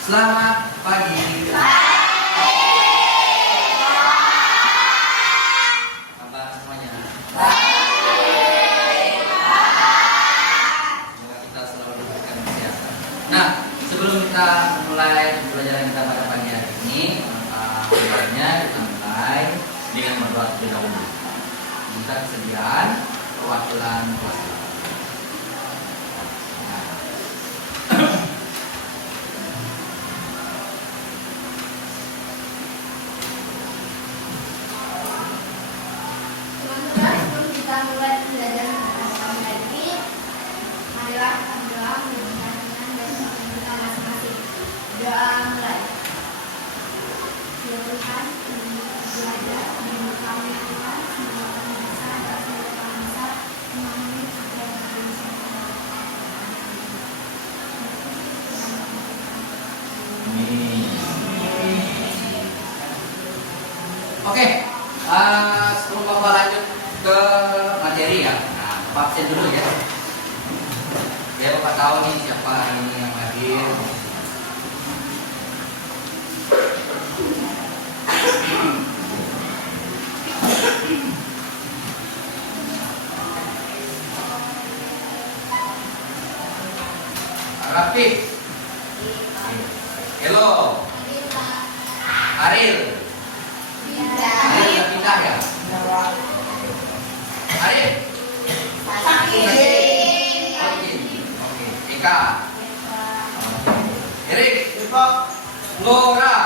Selamat pagi. Kabar semuanya. Semoga kita selalu diberikan kesehatan. Nah, sebelum kita mulai pembelajaran kita pada pagi hari ini, mulainya kita mulai dengan berdoa terlebih dahulu. Minta kesediaan perwakilan kelas. Oke, sebelum Bapak lanjut ke materi ya, nah, Bapak absen dulu ya. Biar Bapak tahu nih siapa ini yang hadir. Rafiq, Hello, Aril. Aril udah pindah ya? Aril? Oke. Eka. Erik. Laura.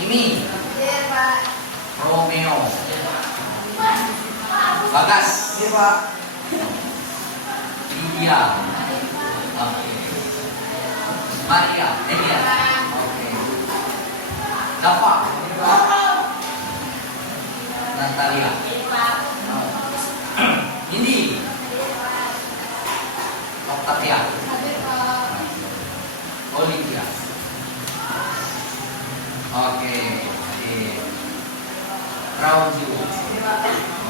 Mimi. Romeo. Bagas. Lydia. Oke. Maria. Elia. Oke. Dava. Natalia. Indi. Octavia. Olivia. Oke. Rauju.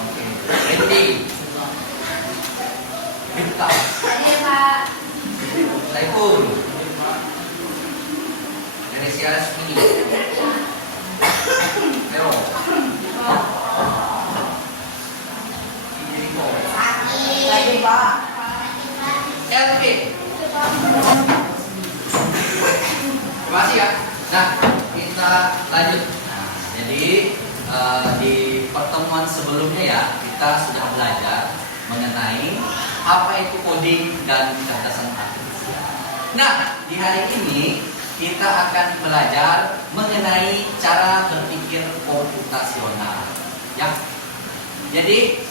Oke. Randy. Rita. Saiful. Dari Siaras ini. Vero. Jericho. LP. Terima kasih ya. Nah, kita lanjut. Nah, jadi di pertemuan sebelumnya ya, kita sudah belajar mengenai apa itu coding dan kecerdasan artifisial. Nah, di hari ini kita akan belajar mengenai cara berpikir komputasional. Ya. Jadi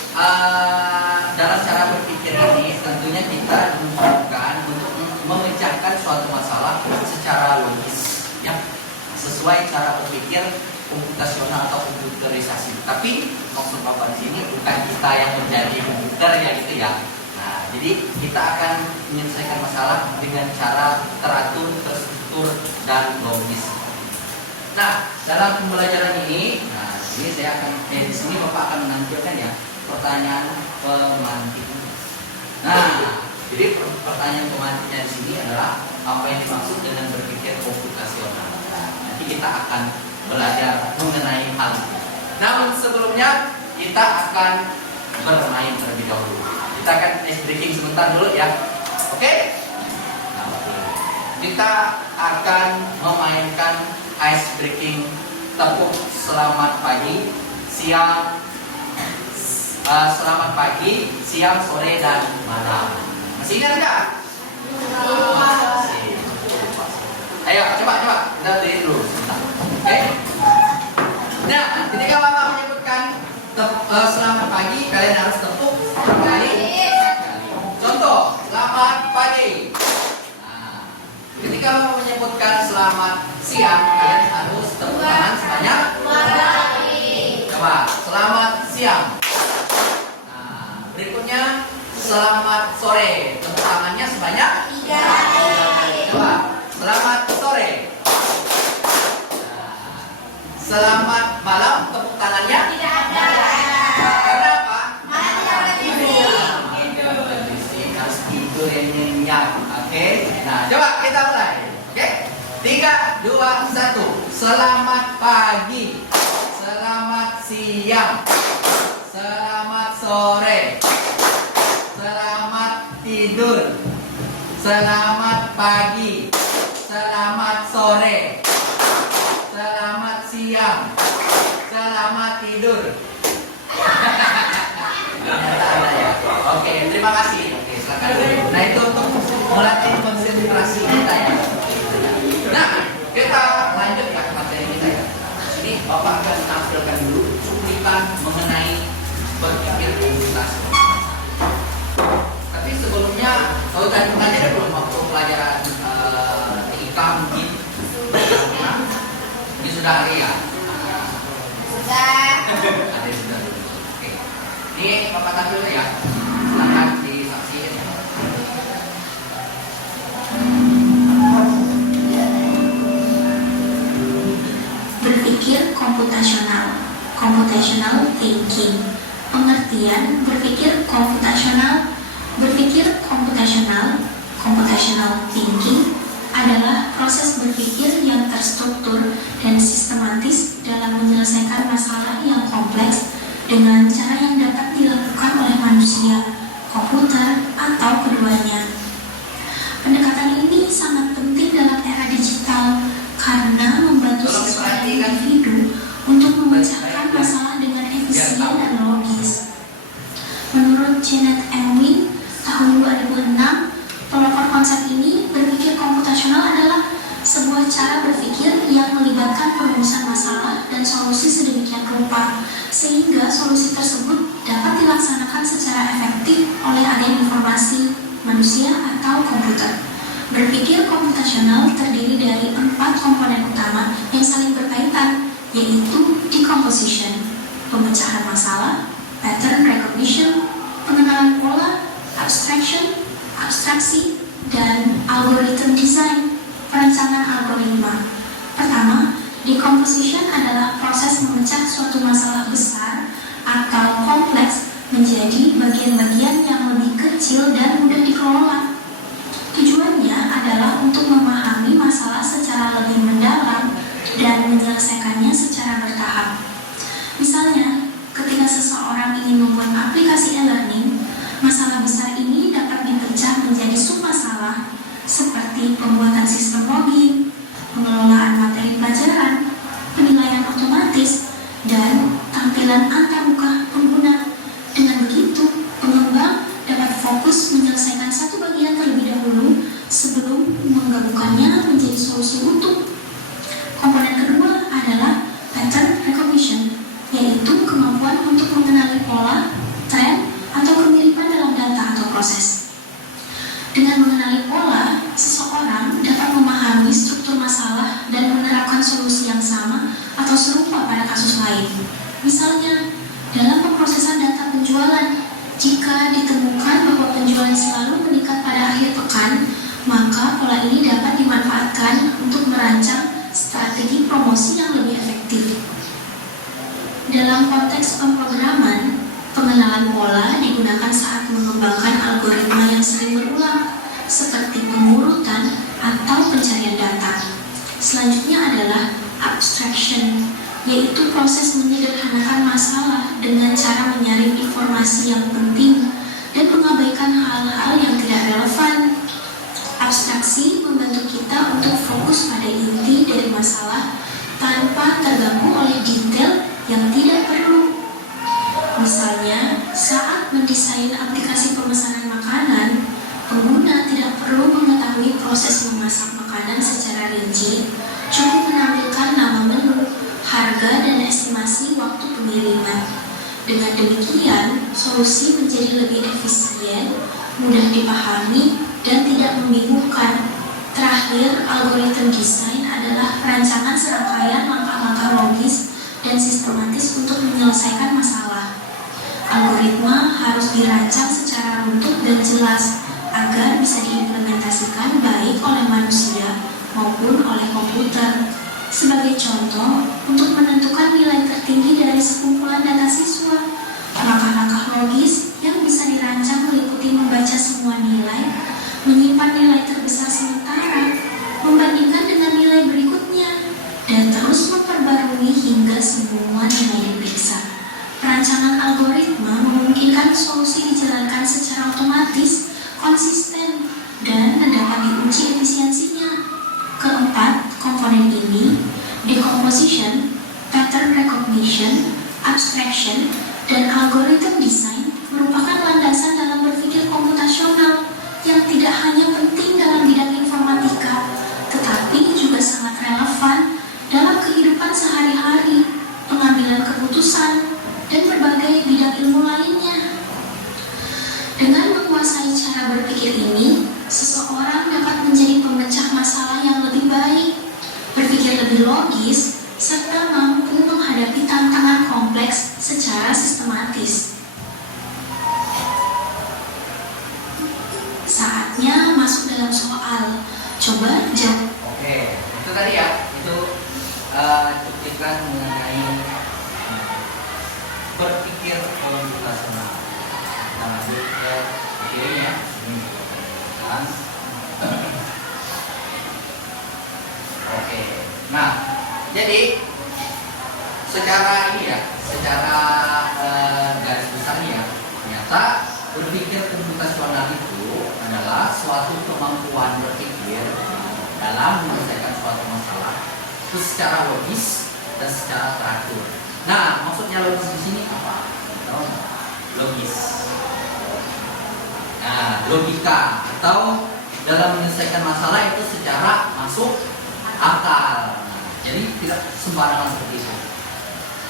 dalam cara berpikir ini tentunya kita dibutuhkan untuk memecahkan suatu masalah secara logis, ya, sesuai cara berpikir komputasional atau komputerisasi. Tapi maksud Bapak di sini bukan kita yang menjadi komputer ya gitu ya. Nah, jadi kita akan menyelesaikan masalah dengan cara teratur, terstruktur, dan logis. Nah, dalam pembelajaran ini, ini saya akan di sini Bapak akan menampilkan ya pertanyaan pemantik. Nah, jadi pertanyaan pemantiknya di sini adalah apa yang dimaksud dengan berpikir komputasional. Nanti kita akan belajar mengenai hal itu. Namun sebelumnya kita akan bermain terlebih dahulu. Kita akan ice breaking sebentar dulu ya. Oke? Nah, kita akan memainkan ice breaking tepuk selamat pagi, siang, selamat pagi, siang, sore, dan malam. Masih ingat nggak? Masih. Ayo, coba kita berdiri dulu. Oke? Nah, ketika Bapak menyebutkan selamat pagi, kalian harus tepuk sekali. Contoh, selamat pagi. Nah, ketika Bapak menyebutkan selamat siang, kalian harus tepuk tangan sebanyak. Coba, selamat siang. Nah, berikutnya selamat sore, tepuk tangannya sebanyak 3 kali. Coba, selamat sore. Nah, selamat malam, tepuk tangannya tidak ada. Karena apa? Harus tidur yang nyenyak Oke. Nah, coba kita mulai. Oke. 3, 2, 1. Selamat pagi. Selamat siang. Selamat sore. Selamat tidur. Selamat pagi. Selamat sore. Selamat siang. Selamat tidur. Oke, terima kasih. Oke, silakan. Nah, itu untuk melatih konsentrasi kita ya. Nah, kita lanjut ya ke materi kita ya. Ini Bapak akan tampilkan dulu cuplikan mengenai berpikir komputasi. Tapi sebelumnya, kalau tadi pelajaran belum waktu pelajaran TIK mungkin. Ini sudah hari ya? Sudah. Ada sudah. Oke. Ini Bapak tampil ya. Silakan disaksikan ya. Berpikir komputasional, computational thinking. Pengertian berpikir komputasional, computational thinking adalah proses berpikir yang terstruktur dan sistematis dalam menyelesaikan masalah yang kompleks dengan cara yang dapat dilakukan oleh manusia, komputer, atau keduanya. Pendekatan ini sangat penting dalam era digital karena membantu seseorang individu untuk memecahkan masalah dengan efisien dan logis. Menurut Janet Ewing, tahun 2006, pelopor konsep ini berpikir komputasional adalah sebuah cara berpikir yang melibatkan perumusan masalah dan solusi sedemikian rupa, sehingga solusi tersebut dapat dilaksanakan secara efektif oleh agen informasi, manusia, atau komputer. Berpikir komputasional terdiri dari 4 komponen utama yang saling berkaitan, yaitu decomposition, pemecahan masalah, pattern recognition, pengenalan pola, abstraction, abstraksi, dan algorithm design, perencanaan algoritma. Pertama, decomposition adalah proses memecah suatu masalah besar atau kompleks menjadi bagian-bagian yang lebih kecil dan mudah dikelola. Tujuannya adalah untuk memahami masalah secara lebih mendalam dan menyelesaikannya secara bertahap. Misalnya, ketika seseorang ingin membuat aplikasi e-learning, masalah besar ini dapat dipecah menjadi sub-masalah seperti pembuatan sistem login, pengelolaan materi pelajaran, penilaian otomatis, dan tampilan antarmuka pengguna. Dengan begitu, pengembang dapat fokus menyelesaikan satu bagian terlebih dahulu sebelum menggabungkannya menjadi solusi utuh. Komponen kedua adalah pattern recognition, yaitu kemampuan untuk mengenali pola, tren, atau kemiripan dalam data atau proses. Dengan mengenali pola, seseorang dapat memahami struktur masalah dan menerapkan solusi yang sama atau serupa pada kasus lain. Misalnya, dalam pemrosesan data penjualan, jika ditemukan bahwa penjualan selalu meningkat pada akhir pekan, maka pola ini dapat dimanfaatkan untuk merancang strategi promosi yang lebih efektif. Dalam konteks pemrograman, pengenalan pola digunakan saat mengembangkan algoritma yang sering berulang, seperti pengurutan atau pencarian data. Selanjutnya adalah abstraction, yaitu proses menyederhanakan masalah dengan cara menyaring informasi yang penting dan mengabaikan hal-hal yang tidak relevan. Abstraksi membantu kita untuk fokus pada inti dari masalah tanpa terganggu oleh detail yang tidak perlu. Misalnya, saat mendesain aplikasi pemesanan makanan, pengguna tidak perlu mengetahui proses memasak makanan secara rinci, cukup menampilkan nama menu, harga, dan estimasi waktu pengiriman. Dengan demikian, solusi menjadi lebih efisien, mudah dipahami, dan tidak membingungkan. Terakhir, algoritma desain adalah perancangan serangkaian langkah-langkah logis dan sistematis untuk menyelesaikan masalah. Algoritma harus dirancang secara runtut dan jelas agar bisa diimplementasikan baik oleh manusia maupun oleh komputer. Sebagai contoh, untuk menentukan nilai tertinggi dari sekumpulan data siswa, langkah-langkah logis yang bisa dirancang meliputi membaca semua nilai, menyimpan nilai terbesar sementara, membandingkan dengan nilai berikutnya, dan terus memperbarui hingga semua nilai diperiksa. Perancangan algoritma memungkinkan solusi dijalankan secara otomatis, konsisten, dan dapat diuji efisiensinya. Keempat, komponen ini, decomposition, pattern recognition, abstraction, dan algorithm design merupakan landasan dalam berpikir komputasional yang tidak hanya penting dalam bidang informatika, tetapi juga sangat relevan dalam kehidupan sehari-hari, pengambilan keputusan, dan berbagai bidang ilmu lainnya. Dengan menguasai cara berpikir ini, seseorang dapat menjadi pemecah masalah yang lebih baik, berpikir lebih logis, serta mampu menghadapi tantangan kompleks secara sistematis. Saatnya masuk dalam soal. Coba jawab. Oke, itu tadi ya, itu cuplikan mengenai berpikir komputasional. Kita lanjut ke materi ya. Kan? Oke, nah jadi secara ini ya, secara garis besarnya ya, ternyata berpikir komputasional itu adalah suatu kemampuan berpikir dalam menyelesaikan suatu masalah itu secara logis dan secara teratur. Nah, maksudnya logis di sini apa? Tahu nggak? Logis. Nah, logika atau dalam menyelesaikan masalah itu secara masuk akal. Jadi tidak sembarangan seperti itu.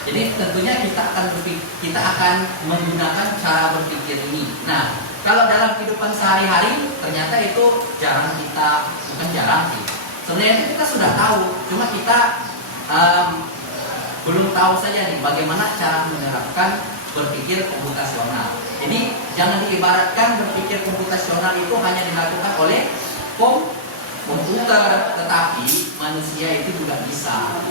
Jadi tentunya kita akan menggunakan cara berpikir ini. Nah, kalau dalam kehidupan sehari-hari ternyata itu jarang kita, bukan jarang sih. Sebenarnya itu kita sudah tahu, cuma kita belum tahu saja nih bagaimana cara menerapkan berpikir komputasional. Jadi jangan diibaratkan berpikir komputasional itu hanya dilakukan oleh komputer, tetapi manusia itu juga bisa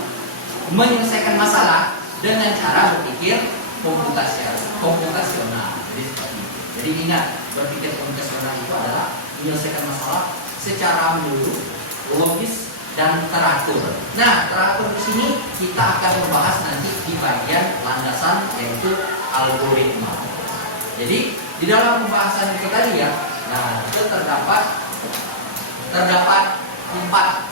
menyelesaikan masalah dengan cara berpikir komputasional. Jadi seperti itu. Jadi ingat, berpikir komputasional itu adalah menyelesaikan masalah secara menyeluruh, logis, dan teratur. Nah, teratur di sini kita akan membahas nanti di bagian landasan yaitu algoritma. Jadi di dalam pembahasan itu tadi ya, nah itu terdapat empat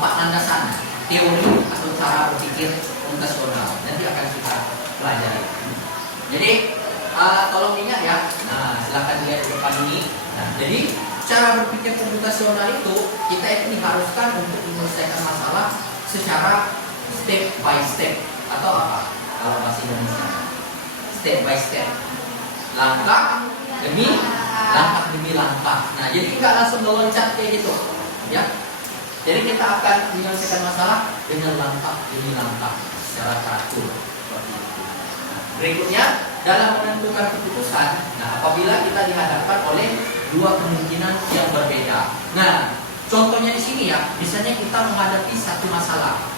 landasan teori atau cara berpikir komputasional. Nanti akan kita pelajari. Jadi tolong ingat ya. Nah, silakan lihat di depan ini. Nah, jadi cara berpikir komputasional itu kita itu diharuskan untuk menyelesaikan masalah secara step by step atau apa? Kalau bahasa Indonesia, step by step, langkah demi langkah. Nah, jadi nggak langsung meloncat kayak gitu, ya. Jadi kita akan menyelesaikan masalah dengan langkah demi langkah secara teratur. Berikutnya, dalam menentukan keputusan, nah apabila kita dihadapkan oleh dua kemungkinan yang berbeda. Nah, contohnya di sini ya, misalnya kita menghadapi satu masalah.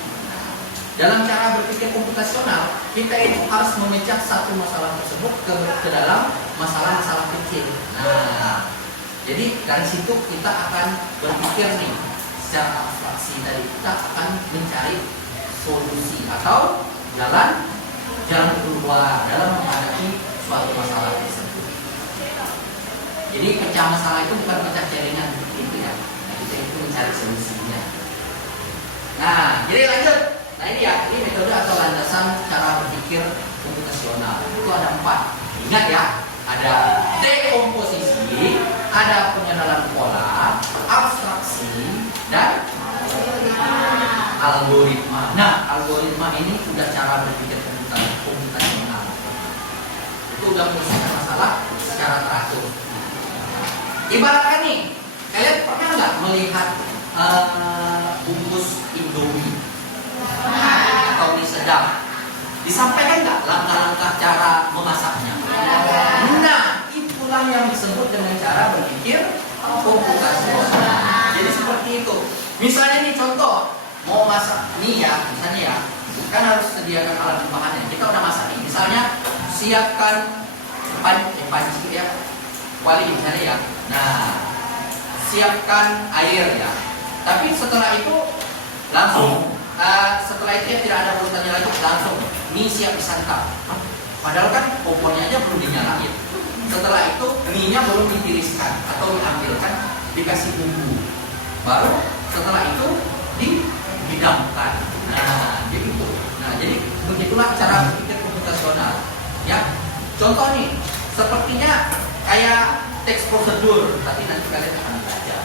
Dalam cara berpikir komputasional, kita itu harus memecah satu masalah tersebut ke dalam masalah-masalah kecil. Nah, jadi dari situ kita akan berpikir nih secara abstraksi tadi, kita akan mencari solusi atau jalan keluar dalam menghadapi suatu masalah tersebut. Jadi pecah masalah itu bukan pecah jaringan itu ya. Kita itu mencari solusinya. Nah, jadi lanjut. Nah ini ya, ini metode atau landasan cara berpikir komputasional. Itu ada 4. Ingat ya, ada dekomposisi, ada pengenalan pola, abstraksi, dan algoritma. Nah, algoritma ini sudah cara berpikir komputasional. Itu sudah menyelesaikan masalah secara teratur. Ibaratkan nih, kalian pernah nggak melihat bungkus Indomie atau mie sedap? Disampaikan nggak langkah-langkah cara memasaknya? Nah, itulah yang disebut dengan cara berpikir komputasional. Jadi seperti itu. Misalnya nih contoh, mau masak mie ya, misalnya ya, kan harus sediakan alat bahannya. Kita udah masak nih, misalnya siapkan panci ya, kuali misalnya ya. Nah, siapkan air ya. Tapi setelah itu langsung setelah itu ya tidak ada urutannya lagi, langsung mie siap disantap. Padahal kan kompornya aja belum dinyalain. Setelah itu mie-nya belum ditiriskan atau diambilkan, dikasih bumbu. Baru setelah itu dihidangkan. Nah, begitu. Nah, jadi begitulah cara berpikir komputasional. Ya, contoh nih, sepertinya kayak teks prosedur, tapi nanti kalian akan belajar.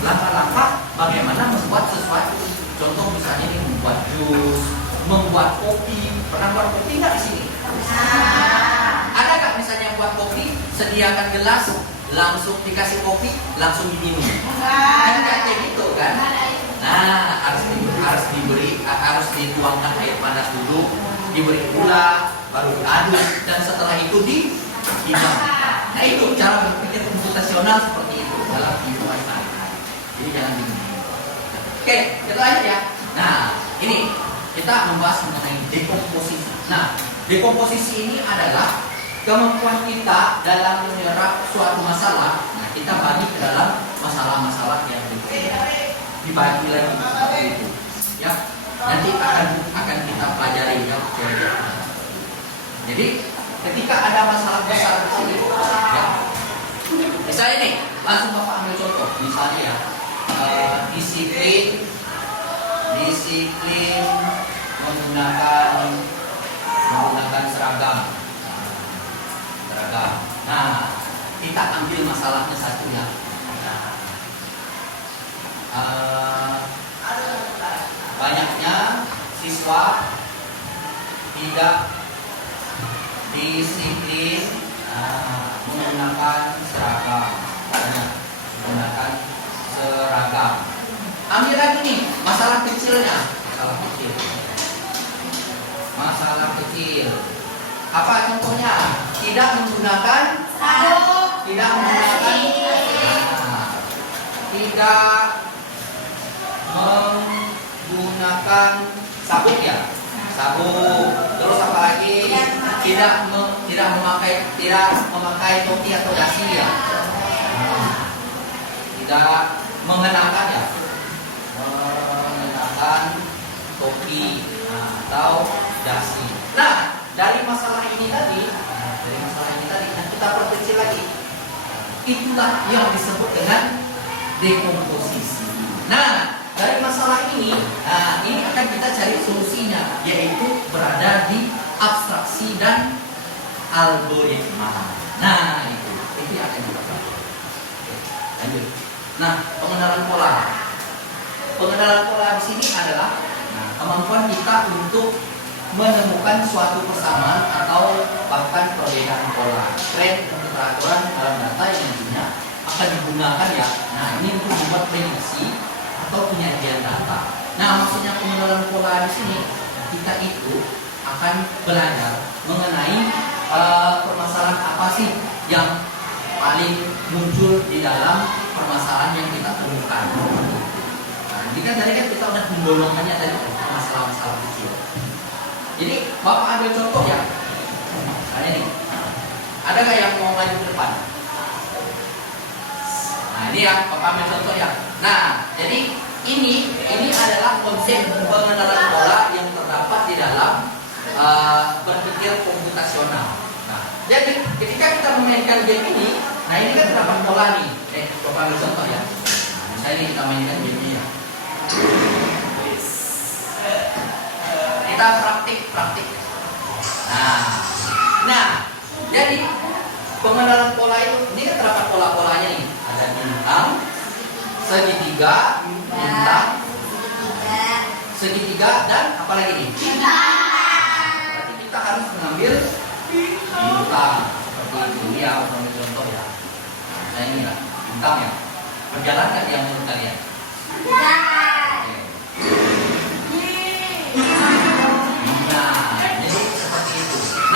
Langkah-langkah bagaimana membuat sesuatu. Contoh misalnya nih membuat jus, membuat kopi. Pernah buat kopi nggak di sini? Ada nggak misalnya buat kopi, sediakan gelas, langsung dikasih kopi, langsung diminum? Kan kayak gitu kan? Nah, harus dituangkan air panas dulu, diberi gula, baru diaduk, dan setelah itu dihidangkan. Nah, itu cara berpikir komputasional seperti itu dalam kehidupan sehari-hari. Jadi jangan bingung. Oke, kita lanjut ya. Nah, ini kita membahas mengenai dekomposisi. Nah, dekomposisi ini adalah kemampuan kita dalam menyerap suatu masalah. Nah, kita bagi ke dalam masalah-masalah yang dibagi lagi seperti itu. Ya, nanti akan kita pelajari ya. Jadi, ketika ada masalah besar di sini, ya. Misalnya nih, langsung Bapak ambil contoh. Misalnya ya, disiplin menggunakan seragam. Nah, kita ambil masalahnya satu ya. Banyaknya siswa tidak disiplin menggunakan seragam. Ambil lagi nih masalah kecilnya. Masalah kecil. Apa contohnya? Tidak menggunakan tidak menggunakan sabuk ya. Sabuk. Terus apa lagi? Tidak memakai topi atau dasi ya. Tidak mengenakan ya. Mengenakan topi atau dasi. Nah, dari masalah ini tadi, nah kita perkecil lagi. Itulah yang disebut dengan dekomposisi. Nah, dari masalah ini, ini akan kita cari solusinya, yaitu berada di abstraksi dan algoritma. Nah, itu yang akan kita pelajari. Lanjut. Nah, pengenalan pola. Pengenalan pola di sini adalah kemampuan kita untuk menemukan suatu persamaan atau bahkan perbedaan pola, tren atau peraturan dalam data yang nantinya akan digunakan ya. Nah, ini untuk membuat prediksi atau penyajian data. Nah, maksudnya pengenalan pola di sini, kita itu akan belajar mengenai permasalahan apa sih yang paling muncul di dalam permasalahan yang kita temukan. Nah, ini kan tadi kan kita udah menggolongkannya tadi masalah-masalah kecil. Jadi Bapak ambil contoh ya. Kayak ini. Ada nggak yang mau maju ke depan? Nah, ini ya, Bapak ambil contoh ya. Nah, jadi ini adalah konsep pengenalan pola yang terdapat di dalam berpikir komputasional. Nah, jadi ketika kita memainkan game ini, nah ini kan terdapat pola nih. Bapak ambil contoh ya. Nah, misalnya ini kita mainkan game ini ya. Kita praktik. Nah, jadi pengenalan pola itu, ini kan terdapat pola-polanya nih. Ada bintang, segitiga, bintang, segitiga, dan apa lagi nih? Berarti kita harus mengambil bintang seperti itu. Ini ya, ambil contoh ya. Nah ini lah, bintang ya. Berjalan nggak yang menurut kalian?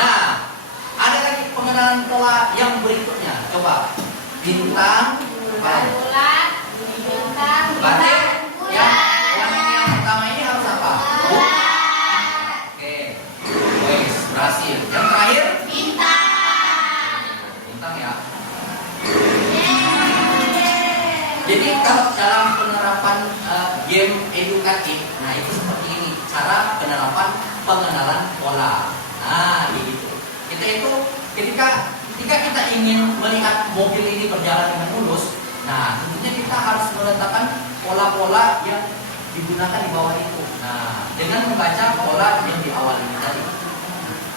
Nah, ada lagi pengenalan pola yang berikutnya. Coba bintang, bulat, bintang, bulat. Yang pertama ini harus apa? Oke, wes berhasil. Yang terakhir bintang ya. Jadi kalau dalam penerapan game edukatif, nah itu seperti ini cara penerapan pengenalan pola. Nah, gitu. Kita itu ketika kita ingin melihat mobil ini berjalan dengan mulus, nah tentunya kita harus meletakkan pola-pola yang digunakan di bawah itu. Nah, dengan membaca pola yang di awal ini tadi.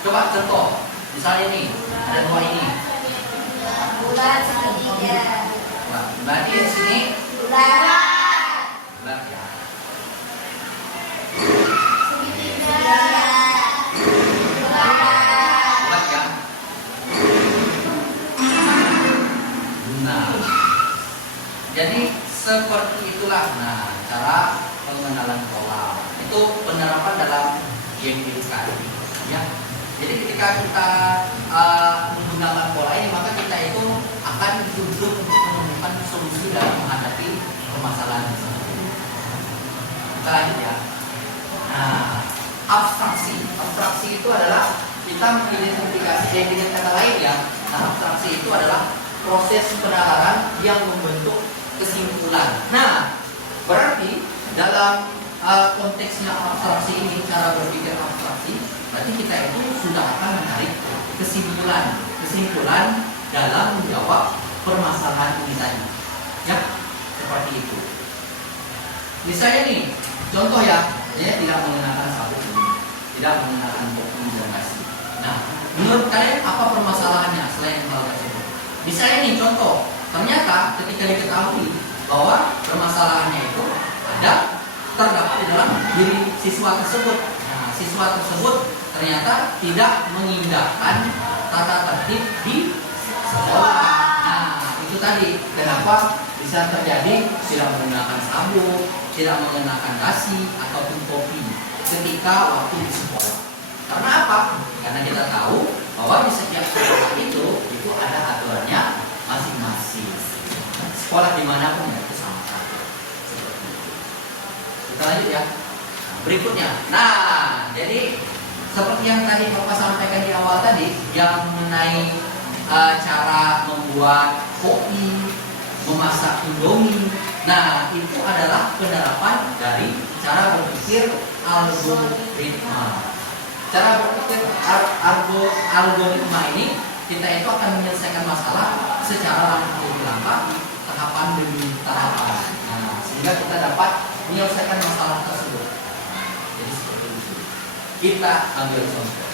Coba contoh, misalnya ini ada dua ini. Bulan segitiga. Nah, berarti di sini Bulan. bulat ya. Segitiga. Bulan. Bulat ya. Nah, jadi seperti itulah cara pengenalan pola. Itu penerapan dalam game edukatif ya. Jadi ketika kita menggunakan pola ini, maka kita itu akan dituntut untuk menemukan solusi dalam menghadapi permasalahan tersebut. Kita lanjut ya. Nah, abstraksi itu adalah kita mengidentifikasi dengan kata lain ya. Nah, abstraksi itu adalah proses penalaran yang membentuk kesimpulan. Nah, berarti dalam konteksnya abstraksi ini, cara berpikir abstraksi, berarti kita itu sudah akan menarik kesimpulan dalam menjawab permasalahan ini tadi. Ya, seperti itu. Misalnya nih, contoh ya, dia tidak mengenakan sabuk ini, tidak mengenakan topi dan dasi. Nah, menurut kalian apa permasalahannya selain hal tersebut? Misalnya nih, contoh, ternyata ketika diketahui bahwa permasalahannya itu terdapat di dalam diri siswa tersebut. Nah, siswa tersebut ternyata tidak mengindahkan tata tertib di sekolah. Nah, itu tadi kenapa bisa terjadi tidak menggunakan sabuk, tidak mengenakan dasi ataupun topi ketika waktu di sekolah. Karena apa? Karena kita tahu bahwa di setiap sekolah itu ada aturannya masing-masing. Sekolah dimanapun ya itu sama saja. Seperti itu. Kita lanjut ya. Berikutnya. Nah, jadi seperti yang tadi Bapak sampaikan di awal tadi, yang mengenai cara membuat kopi, memasak indomie. Nah, itu adalah penerapan dari cara berpikir algoritma. Cara berpikir algoritma ini kita itu akan menyelesaikan masalah secara langkah-langkah, tahapan demi tahapan. Nah, sehingga kita dapat menyelesaikan masalah tersebut. Jadi seperti itu. Kita ambil contoh.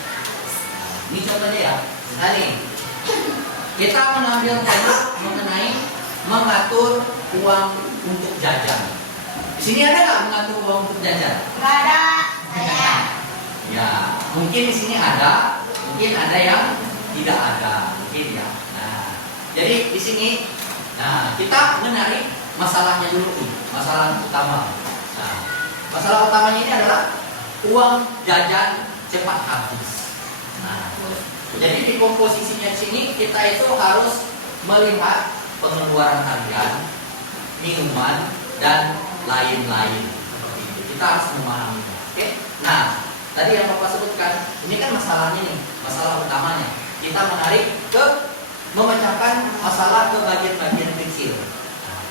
Ini contohnya ya. Nah nih, kita mengambil tema mengenai mengatur uang untuk jajan. Di sini ada nggak mengatur uang untuk jajan? Nggak ada. Saya. Ya, mungkin di sini ada, mungkin ada yang tidak ada, mungkin ya. Nah, jadi di sini, nah kita menarik masalahnya dulu nih, masalah utama. Nah, masalah utamanya ini adalah uang jajan cepat habis. Nah, jadi di komposisinya sini kita itu harus melihat pengeluaran harian, minuman dan lain-lain seperti itu. Kita harus memahaminya. Oke? Nah, tadi yang Bapak sebutkan, ini kan masalahnya nih, masalah utamanya. Kita menarik ke memecahkan masalah ke bagian-bagian kecil. Nah,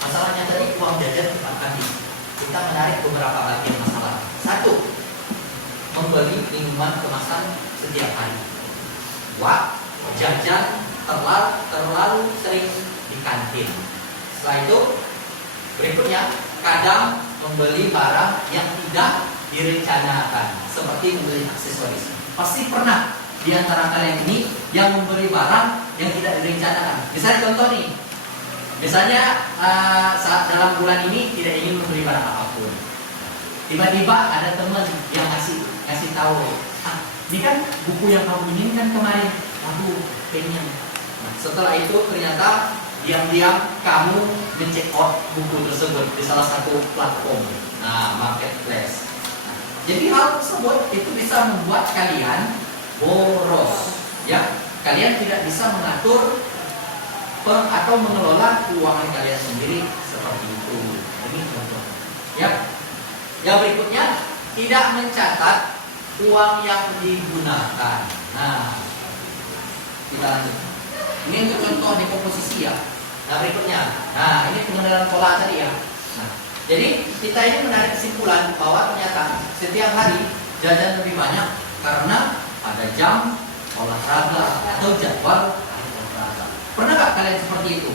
masalahnya tadi uang jajan cepat habis. Kita menarik beberapa bagian masalah. Satu, membeli minuman kemasan setiap hari. Dua, jajan terlalu sering di kantin. Setelah itu, berikutnya, kadang membeli barang yang tidak direncanakan, seperti membeli aksesoris. Pasti pernah di antara kalian ini yang membeli barang yang tidak direncanakan. Misalnya contoh nih, misalnya saat dalam bulan ini tidak ingin membeli barang apapun. Tiba-tiba ada teman yang ngasih tahu, ini kan buku yang kamu inginkan kemarin, aku pengen. Nah, setelah itu ternyata diam-diam kamu mencek out buku tersebut di salah satu platform, marketplace. Jadi hal tersebut itu bisa membuat kalian boros, ya. Kalian tidak bisa mengatur atau mengelola keuangan kalian sendiri seperti itu. Ini contoh, ya. Yang berikutnya, tidak mencatat uang yang digunakan. Nah, kita lanjut. Ini untuk contoh dekomposisi ya. Nah berikutnya, nah ini pengenalan pola tadi ya. Nah, jadi kita ini menarik kesimpulan bahwa ternyata setiap hari jajan lebih banyak karena ada jam olahraga atau jadwal olahraga. Pernah nggak kalian seperti itu?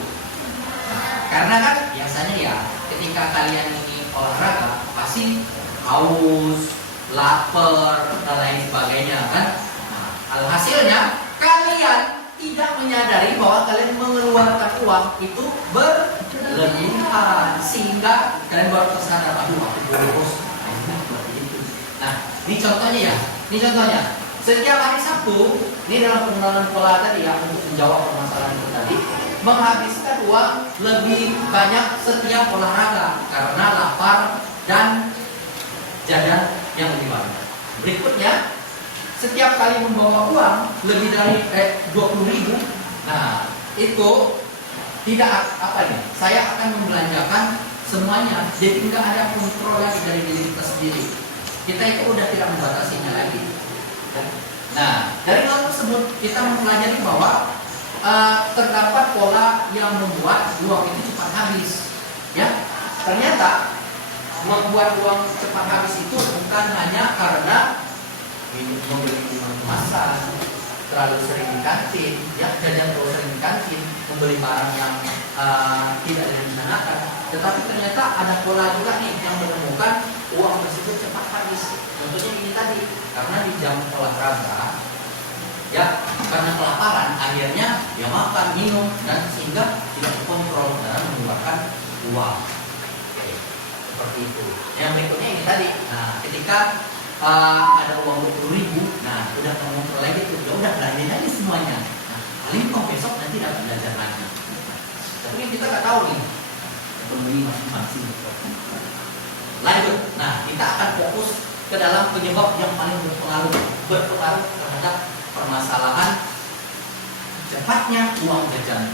Nah, karena kan biasanya ya ketika kalian ini olahraga pasti haus, lapar dan lain sebagainya kan. Nah, alhasilnya kalian tidak menyadari bahwa kalian mengeluarkan uang itu berlebihan sehingga kalian baru tersadar, aduh aku boros. Nah, ini contohnya ya. Ini contohnya. Setiap hari Sabtu, ini dalam pengenalan pola tadi ya untuk menjawab permasalahan itu tadi, menghabiskan uang lebih banyak setiap olahraga karena lapar dan jajan yang lebih banyak. Berikutnya, setiap kali membawa uang lebih dari 20.000, nah itu tidak apa ini? Saya akan membelanjakan semuanya, jadi nggak ada kontrol lagi dari diri kita sendiri. Kita itu udah tidak membatasinya lagi. Nah, dari hal tersebut kita mempelajari bahwa terdapat pola yang membuat uang itu cepat habis. Ya, ternyata membuat uang cepat habis itu bukan hanya karena membeli minuman kemasan, terlalu sering di kantin, ya jajan terlalu sering di kantin, membeli barang yang tidak direncanakan. Tetapi ternyata ada pola juga nih yang menemukan uang tersebut cepat habis. Contohnya ini tadi, karena di jam olahraga, ya karena kelaparan, akhirnya dia makan, minum, dan sehingga tidak terkontrol dalam mengeluarkan uang. Oke, seperti itu. Yang berikutnya ini tadi, nah ketika ada uang 20.000, nah udah mengontrol lagi tuh, ya udah belanjain aja semuanya. Nah paling kok besok nanti dapat belajar lagi. Tapi kita nggak tahu nih ekonomi masing-masing. Lanjut, nah kita akan fokus ke dalam penyebab yang paling berpengaruh terhadap permasalahan cepatnya uang jajan.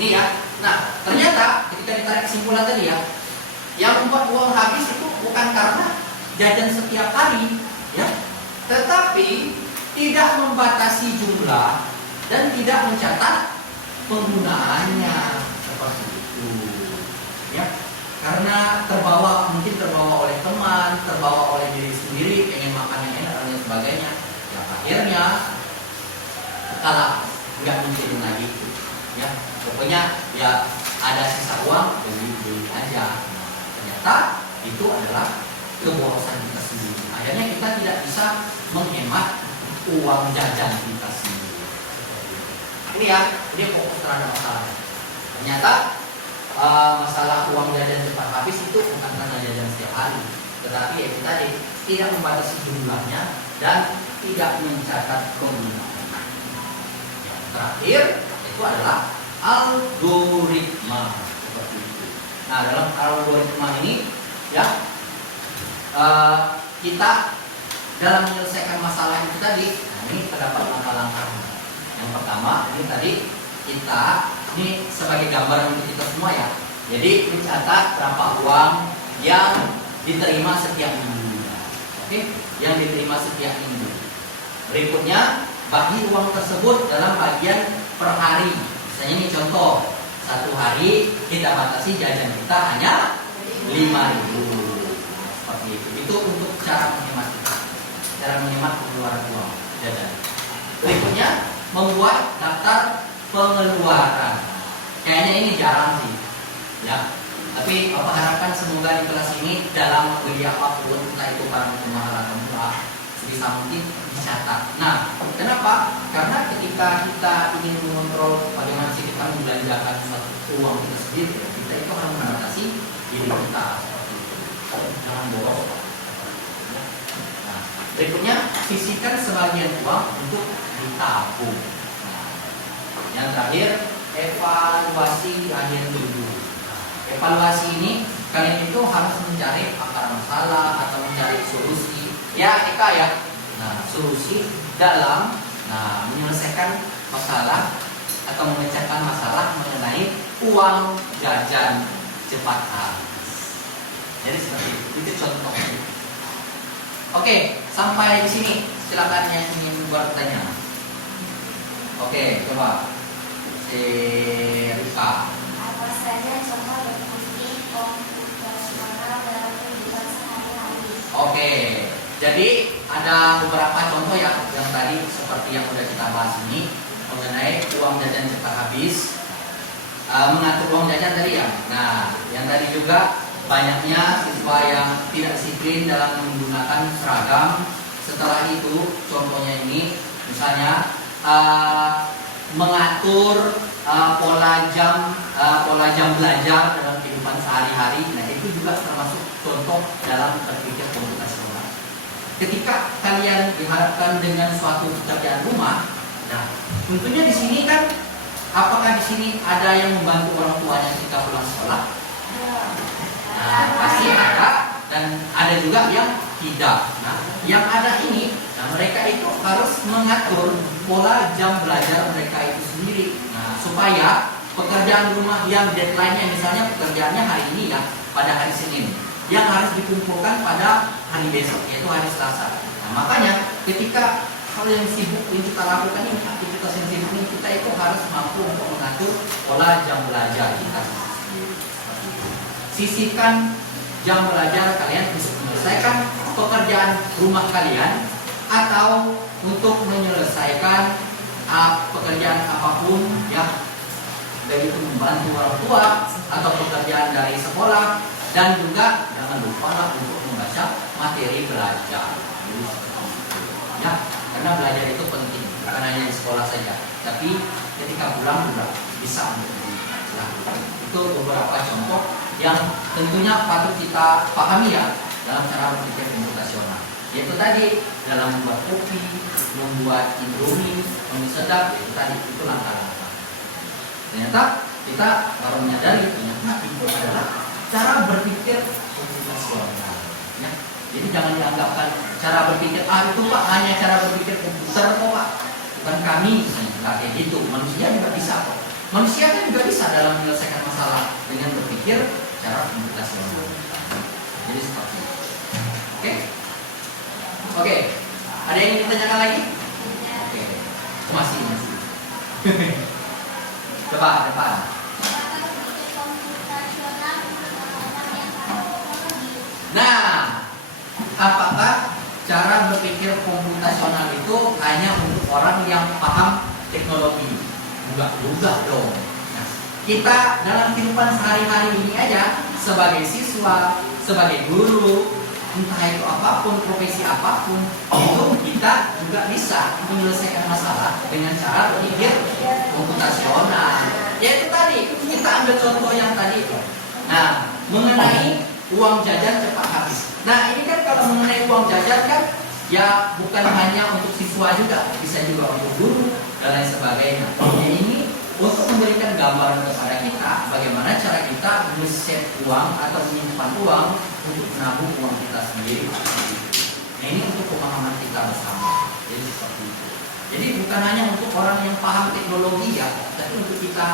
Nih ya, nah ternyata ketika ditarik kesimpulan tadi ya, yang membuat uang habis itu bukan karena jajan setiap hari, ya, tetapi tidak membatasi jumlah dan tidak mencatat penggunaannya seperti itu, ya, karena mungkin terbawa oleh teman, terbawa oleh diri sendiri, pengen makan yang enak dan lain sebagainya, ya akhirnya kalah, nggak mungkin lagi, ya, pokoknya ya ada sisa uang beli aja. Ternyata itu adalah keborosan kita sendiri. Akhirnya kita tidak bisa menghemat uang jajan kita sendiri. Ini ya, ini fokus terhadap masalah. Ternyata masalah uang jajan cepat habis itu bukan karena jajan setiap hari, tetapi ya kita tidak membatasi jumlahnya dan tidak mencatat penggunaannya. Yang terakhir itu adalah algoritma seperti itu. Nah, dalam algoritma ini ya kita dalam menyelesaikan masalah itu tadi, nah ini terdapat langkah-langkahnya. Yang pertama, ini tadi kita, ini sebagai gambaran untuk kita semua ya. Jadi mencatat berapa uang yang diterima setiap minggu. Oke, yang diterima setiap minggu. Berikutnya, bagi uang tersebut dalam bagian per hari. Misalnya ini contoh, satu hari kita batasi jajan kita hanya 5.000. Itu untuk cara menghemat pengeluaran uang jajan. Berikutnya, membuat daftar pengeluaran. Kayaknya ini jarang sih, ya. Tapi Bapak harapkan semoga di kelas ini dalam membeli apapun, entah itu barang mahal atau murah, sebisa mungkin dicatat. Nah, kenapa? Karena ketika kita ingin mengontrol bagaimana sih kita membelanjakan suatu uang kita sendiri, kita itu harus mengatasi diri kita seperti itu. Jangan boros. Nah, berikutnya, sisihkan sebagian uang untuk ditabung. Nah, yang terakhir, evaluasi akhir minggu. Nah, evaluasi ini kalian itu harus mencari akar masalah atau mencari solusi. Ya, Eka ya. Nah, solusi dalam menyelesaikan masalah atau memecahkan masalah mengenai uang jajan cepat habis. Jadi seperti itu. Itu contoh. Oke, sampai di sini. Silakan yang ingin bertanya. Oke, coba. Erika. Apa saja contoh berfungsi komputasional dalam kehidupan sehari-hari? Oke, jadi ada beberapa contoh ya yang tadi seperti yang sudah kita bahas ini mengenai uang jajan cepat habis, mengatur uang jajan tadi ya. Nah, yang tadi juga banyaknya siswa yang tidak disiplin dalam menggunakan seragam. Setelah itu, contohnya ini, misalnya mengatur pola jam belajar dalam kehidupan sehari-hari. Nah, itu juga termasuk contoh dalam berpikir komputasional. Ketika kalian diharapkan dengan suatu pekerjaan rumah, nah, tentunya di sini kan, apakah di sini ada yang membantu orang tuanya ketika pulang sekolah? Nah, pasti ada, dan ada juga yang tidak. Nah, yang ada ini, nah, mereka itu harus mengatur pola jam belajar mereka itu sendiri. Nah, supaya pekerjaan rumah yang deadline-nya misalnya pekerjaannya hari ini ya, pada hari Senin, yang harus dikumpulkan pada hari besok, yaitu hari Selasa. Nah, makanya ketika hal yang sibuk yang kita lakukan ini, aktivitas yang sibuk ini, kita itu harus mampu untuk mengatur pola jam belajar kita sendiri. Sisihkan jam belajar kalian untuk menyelesaikan pekerjaan rumah kalian atau untuk menyelesaikan pekerjaan apapun ya, baik itu membantu orang tua atau pekerjaan dari sekolah, dan juga jangan lupa untuk membaca materi belajar. Ya, karena belajar itu penting, bukan hanya di sekolah saja, tapi ketika pulang juga bisa untuk belajar. Itu beberapa contoh yang tentunya patut kita pahami ya dalam cara berpikir komputasional. Yaitu tadi dalam membuat kopi, membuat indomie, mie sedap, yaitu tadi itu langkah-langkah. Ternyata kita baru menyadari ternyata itu adalah cara berpikir komputasional. Ya. Jadi jangan dianggapkan cara berpikir itu Pak hanya cara berpikir komputer kok Pak. Bukan kami nggak kayak gitu. Manusia juga bisa kok. Manusia kan juga bisa dalam menyelesaikan masalah dengan berpikir secara komputasional. Jadi seperti itu. Oke? Oke. Ada yang ingin ditanyakan lagi? Oke. Masih. Coba depan. Nah, apakah cara berpikir komputasional itu hanya untuk orang yang paham teknologi? Juga dong. Nah, kita dalam kehidupan sehari-hari ini aja sebagai siswa, sebagai guru, entah itu apapun, profesi apapun, itu kita juga bisa menyelesaikan masalah dengan cara berpikir komputasional. Yaitu tadi, kita ambil contoh yang tadi itu. Nah, mengenai uang jajan cepat habis. Nah, ini kan kalau mengenai uang jajan kan, ya bukan hanya untuk siswa juga, bisa juga untuk guru dan lain sebagainya. Jadi ini untuk memberikan gambaran kepada kita bagaimana cara kita men-save uang atau menyimpan uang untuk menabung uang kita sendiri. Nah, ini untuk pemahaman kita bersama. Jadi seperti itu. Jadi bukan hanya untuk orang yang paham teknologi ya, tapi untuk kita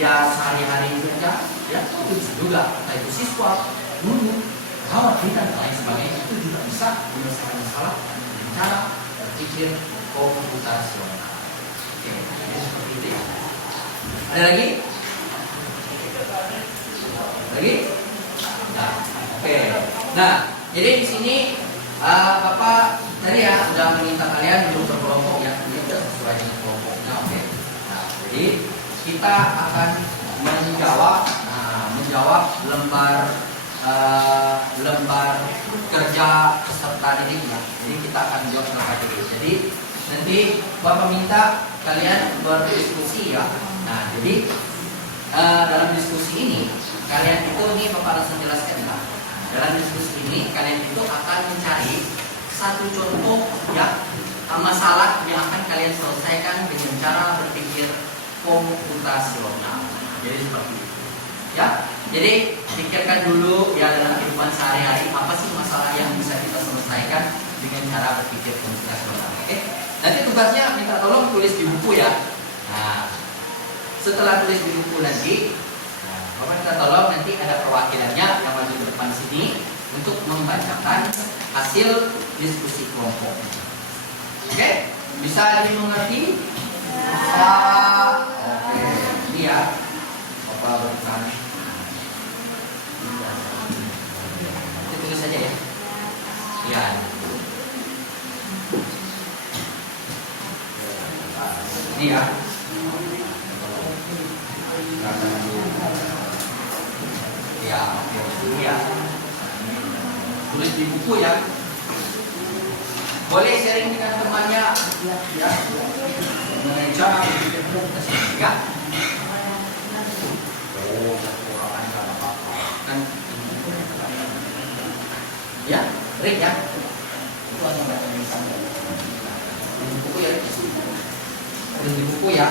ya sehari-hari kerja ya itu bisa juga, entah itu siswa, guru, perawat dan lain sebagainya, itu juga bisa menyelesaikan masalah dengan cara berpikir komputasional. Oke, jadi seperti itu ya. Ada lagi? Lagi? Nah, oke. Nah, jadi di sini Bapak tadi ya sudah meminta kalian untuk berkelompok ya, ini sudah sesuai dengan kelompoknya. Oke. Nah, jadi kita akan menjawab lembar kerja peserta didik ya. Jadi kita akan jawab lembar didik. Jadi nanti Bapak minta kalian berdiskusi ya. Nah, jadi dalam diskusi ini kalian itu nih Bapak langsung jelaskan ya. Dalam diskusi ini kalian itu akan mencari satu contoh ya masalah yang akan kalian selesaikan dengan cara berpikir komputasional. Jadi seperti itu. Ya. Jadi pikirkan dulu ya dalam kehidupan sehari-hari apa sih masalah yang bisa kita selesaikan dengan cara berpikir komputasional. Oke. Nanti tugasnya minta tolong tulis di buku ya. Nah, setelah tulis di buku nanti, Bapak minta tolong nanti ada perwakilannya yang maju di depan sini untuk membacakan hasil diskusi kelompok. Oke? Bisa dimengerti? Bisa. ya. Bapak berikan. Itu tulis saja ya. Ya. Ini ya. Ya, oke. Ini ya. Tulis di buku ya. Boleh sharing dengan temannya ya. Mengenai cara berpikir komputasi ya. Oh, satu orang kan apa-apa. Kan ya, Rick ya. Itu hanya baca tulisan. Di buku ya. Tulis di buku ya.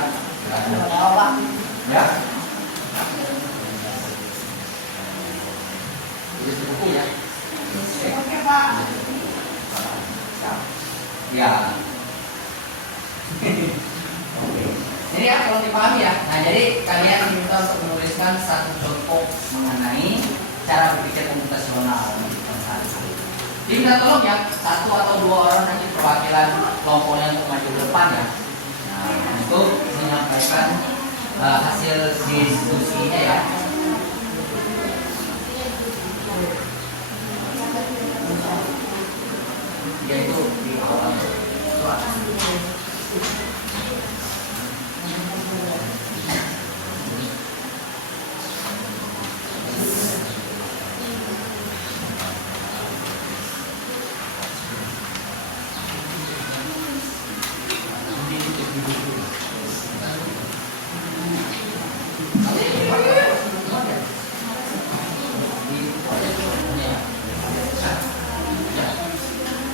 Ya. Tulis di buku ya. Oke, Pak. Ya. Oke. Ini ya kalau dipahami ya. Nah, jadi kalian diminta untuk menuliskan satu contoh mengenai cara berpikir komputasional. Diminta tolong ya, satu atau dua orang nanti perwakilan kelompoknya untuk maju ke depan ya. Nah, untuk menyampaikan hasil diskusinya ya. Yaitu di awal.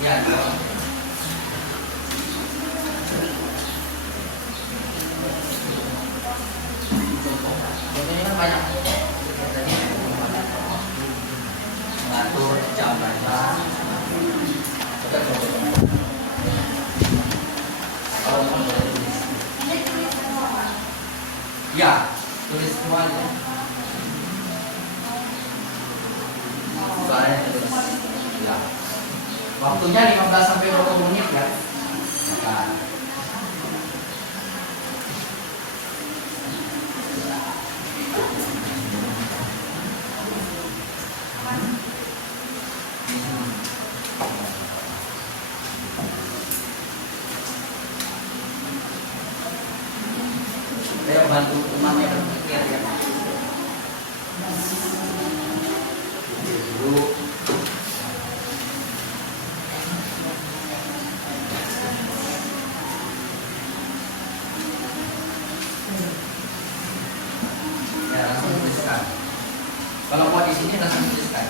Ya, contohnya kan banyak. Mengatur jam baca. Ya, tulis semuanya. Soalnya tulis. Ya. Waktunya 15 sampai 20 menit ya. Nah. Saya bantu temannya berpikir ya. Dulu ya langsung tuliskan. Kalau mau di sini langsung tuliskan.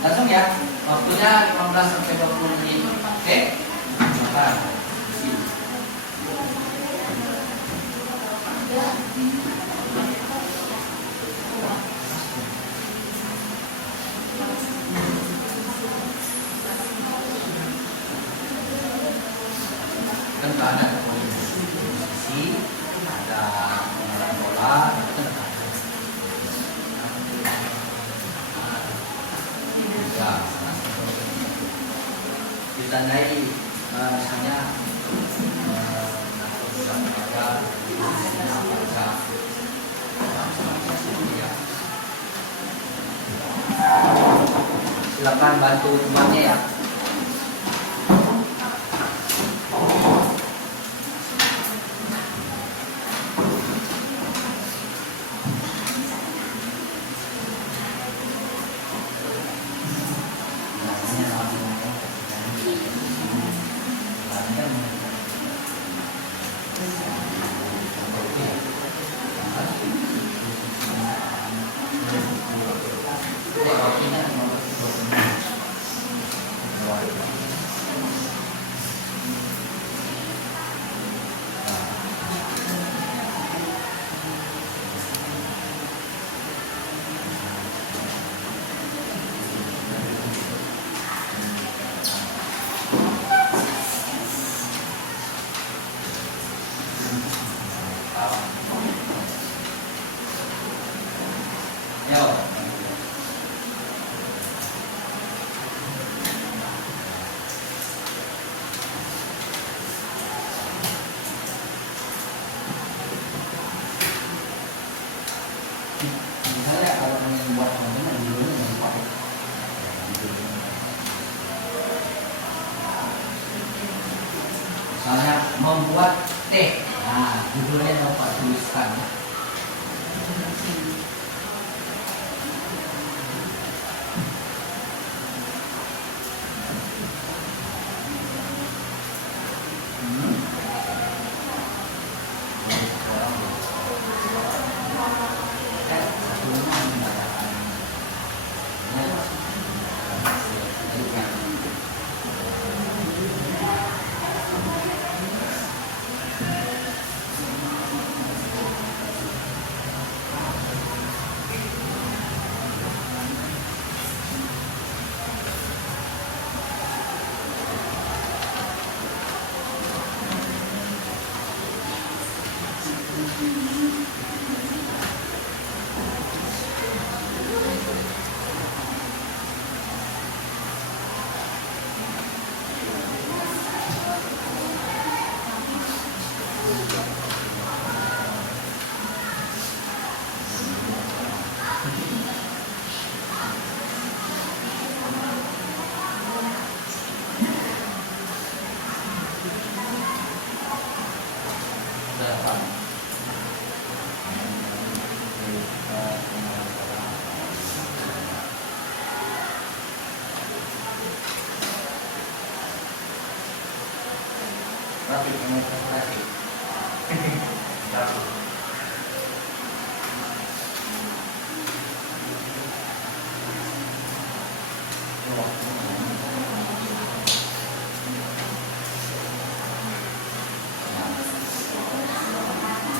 Langsung ya, waktunya 15 sampai 20 menit. Oke? Nah, kan ada posisi, ada pengenalan bola, itu kan ada. Ya, ditandai misalnya silakan bantu temannya ya. membuat teh. Nah, judulnya dapat tuliskan. Rapi, rapi.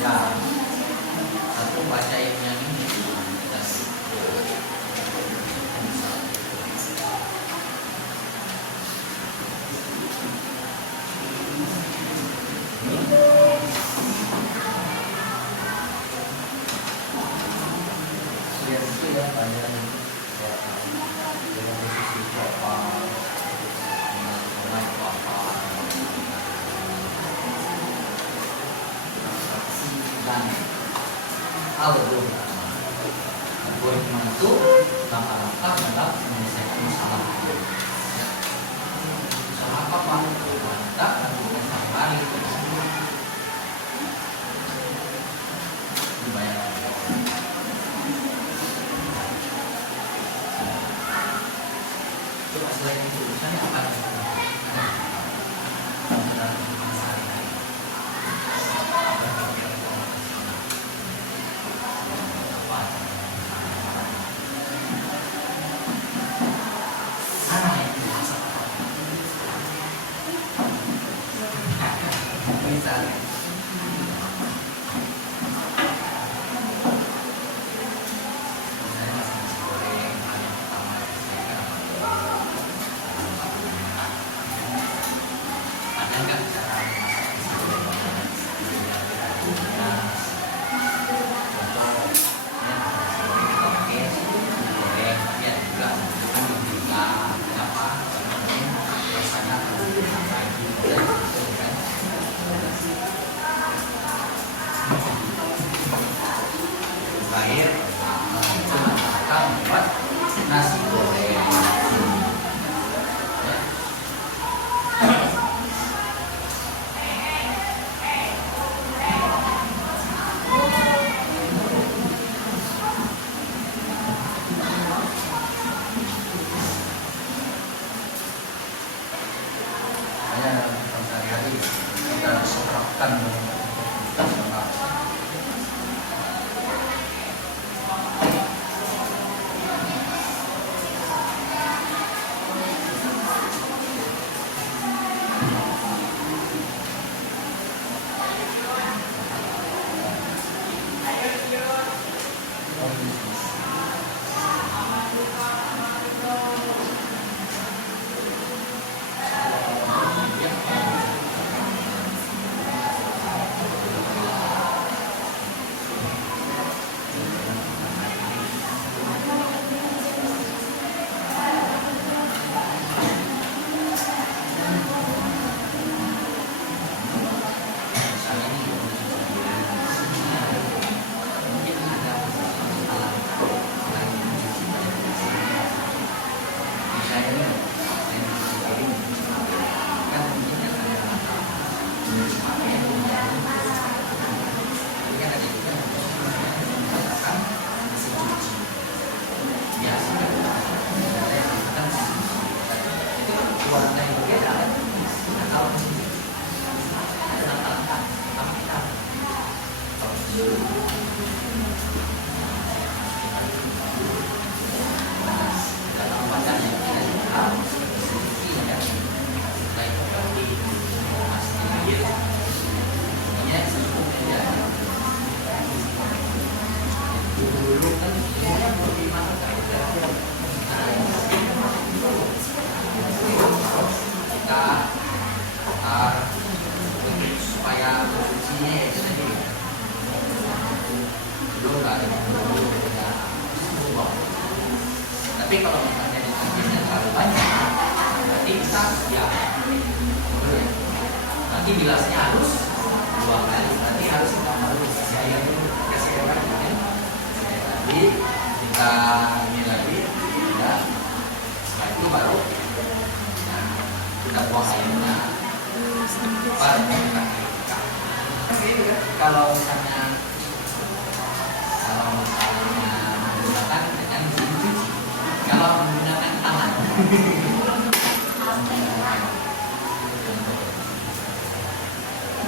Ya, satu bacain yang ini. Ya, panjang dengan posisi kapal dengan kapal dan algoritma itu langkah-langkah dalam menyelesaikan masalah. Masalah apa Pak? Tidak dan masalah lain. Dibayar. Coba selain itu urusannya apa? Misalnya lahir akan membuat nasi goreng. Hanya dalam sehari-hari kita serapkan Nanti bilasnya halus 2 kali. Nanti harus kita halus kasih air dulu, kasih air lagi ya. Jadi kita ini lagi, ya. Setelah itu baru nah, kita buang airnya. Baru kita kalau misalnya menggunakan dengan cuci, kalau menggunakan tangan.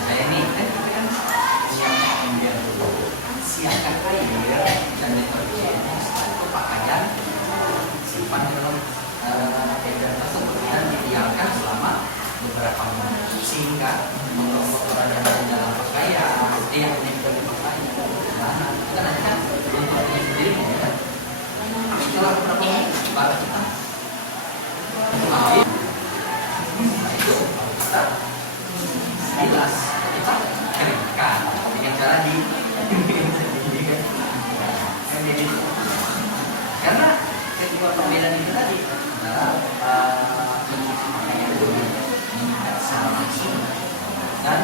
Saya ini kan siapkan biar dulu, siapkan air dan deterjen. Setelah itu pakaian simpan di dalam ember tersebut dan dibiarkan selama beberapa menit sehingga kotoran yang ada di dalam pakaian, yang menempel di pakaian, mana kita nanti kan untuk diri sendiri ya kan. Setelah beberapa menit baru kita ambil. Nah itu baru kita bilas, kita keringkan dengan cara di karena kedua perbedaan itu tadi adalah mencuci pakaian itu mengikat secara langsung dan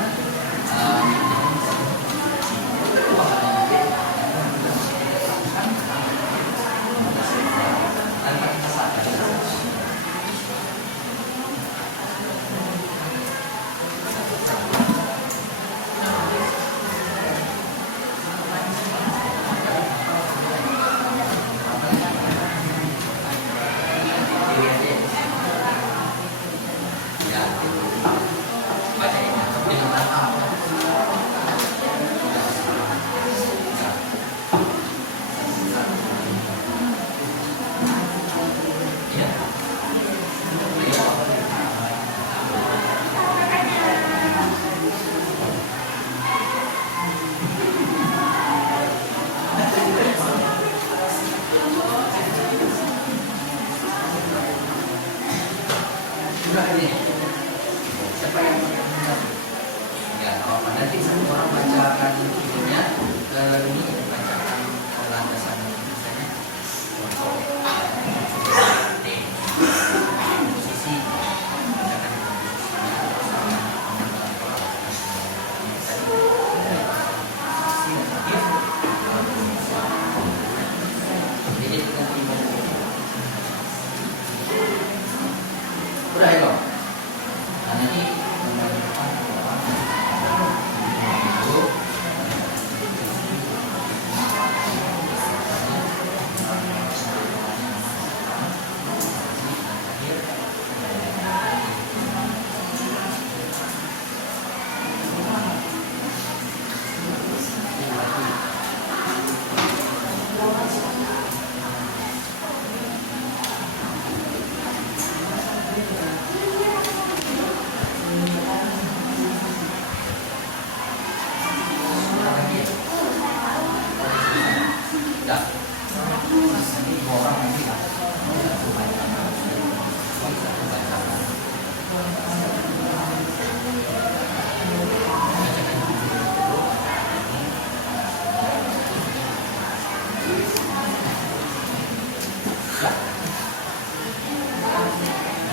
tanpa kita sadar. Siapa yang ya, apa nanti semua orang bacakan ininya ini bacakan landasan misalnya contoh posisi bacakan jadi kita udah ya Bang. Nah, nanti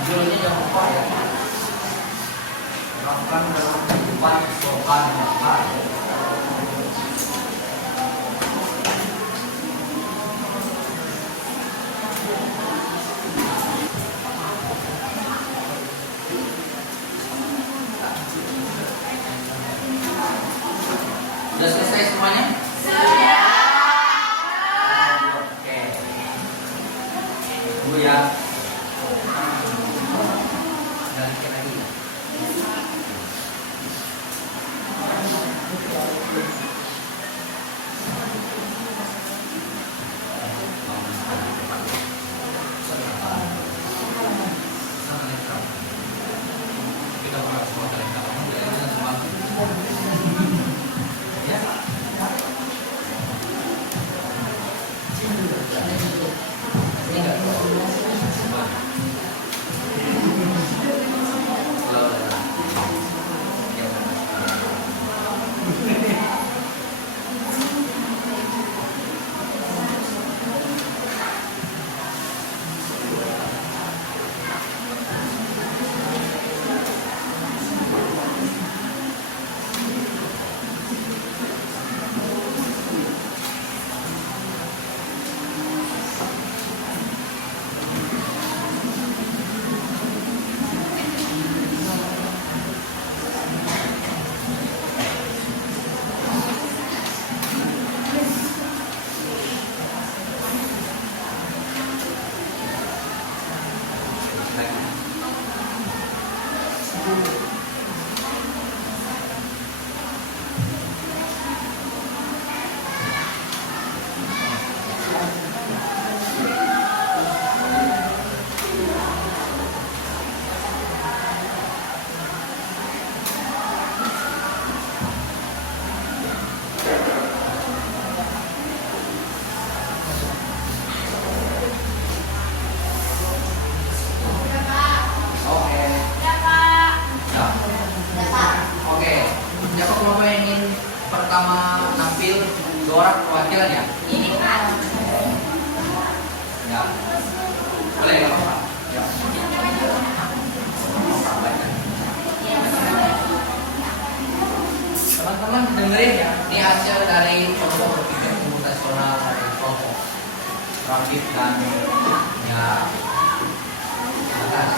judulnya jangan lupa ya. Terapkan dalam kehidupan sopan yang baik. Sudah selesai semuanya? Sudah. Oke. Tunggu ya. Balikin lagi. hasil dari contoh berpikir komputasional dari kelompok Rafid dan ya atas.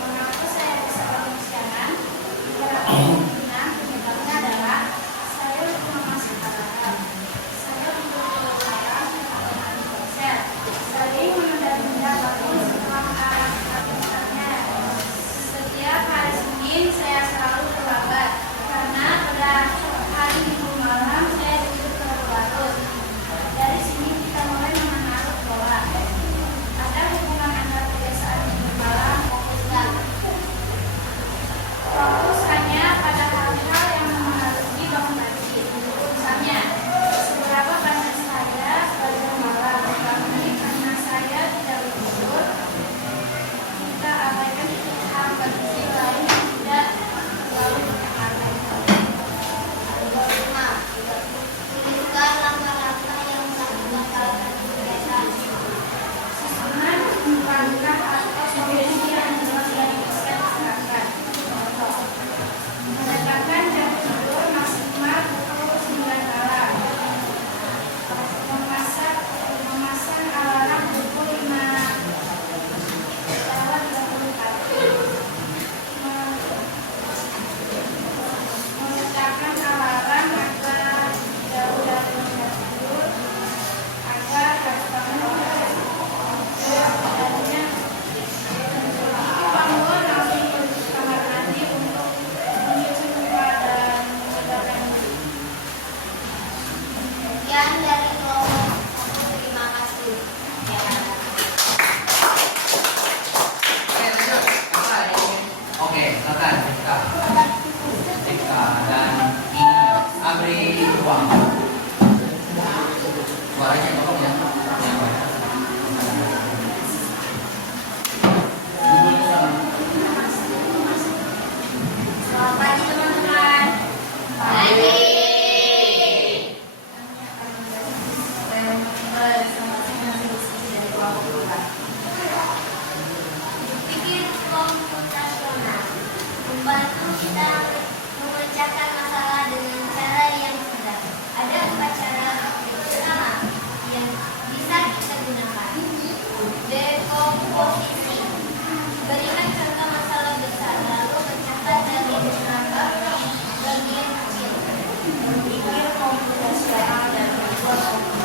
Mengapa saya bisa kemiskinan? Kemungkinan penyebabnya adalah saya memasak alarm. Saya untuk alarm konser. Sering menunda-nunda bangun setelah alarm besarnya. Setiap hari Senin saya selalu terlambat karena pada hari Minggu malam saya tidur terlalu larut. Dari sini kita mulai menaruh pola. Ada hubungan antara kebiasaan tidur malam dan fokus hanya pada hal-hal yang mempengaruhi bangun pagi. Misalnya, seberapa banyak saya belajar malam, tapi karena saya tidak tidur, kita abaikan hal kecil lain yang tidak terlalu berpengaruh. Tuliskan langkah-langkah yang membatalkan kebiasaan. Susunan langkah atau solusi yang jelas dan bisa diserahkan. Contoh, menetapkan jam tidur maksimal pukul 9 malam. Memasang alarm pukul 5:34. Meletakkan alarm agar jauh dari tempat tidur, agar harus bangun adanya bangun langsung menuju kamar mandi untuk menyusun muka dan menegakkan diri. Sekian dari kelompok. Terima kasih. Oke, lanjut. Apa ini? Oke, silakan Tika dan ini Abri Wang. Suaranya tolong ya. Selamat pagi teman-teman. Pagi. Berpikir komputasional membantu kita memecahkan masalah dengan cara yang mudah. Ada 4 cara pertama yang bisa kita gunakan. Dekomposisi. Berikan contoh masalah besar lalu pecahkan dari beberapa bagian kecil. Berpikir komputasional dan membuat kopi.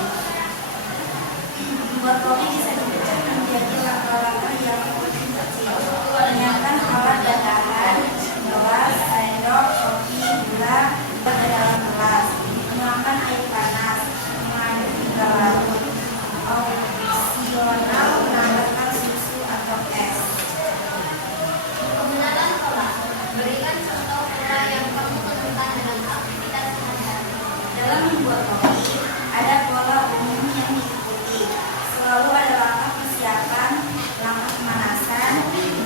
Membuat kopi bisa dipecah menjadi langkah-langkah yang lebih kecil. Menyiapkan alat dan bahan, gelas, sendok, kopi, gula, ke dalam gelas. Menuangkan air panas, mengaduk hingga larut. Opsional menambahkan susu atau es. Penggunaan pola. Berikan contoh pola yang kamu temukan dalam aktivitas sehari-hari. Dalam membuat kopi, ada pola umum yang diikuti. Selalu ada langkah persiapan, langkah pemanasan,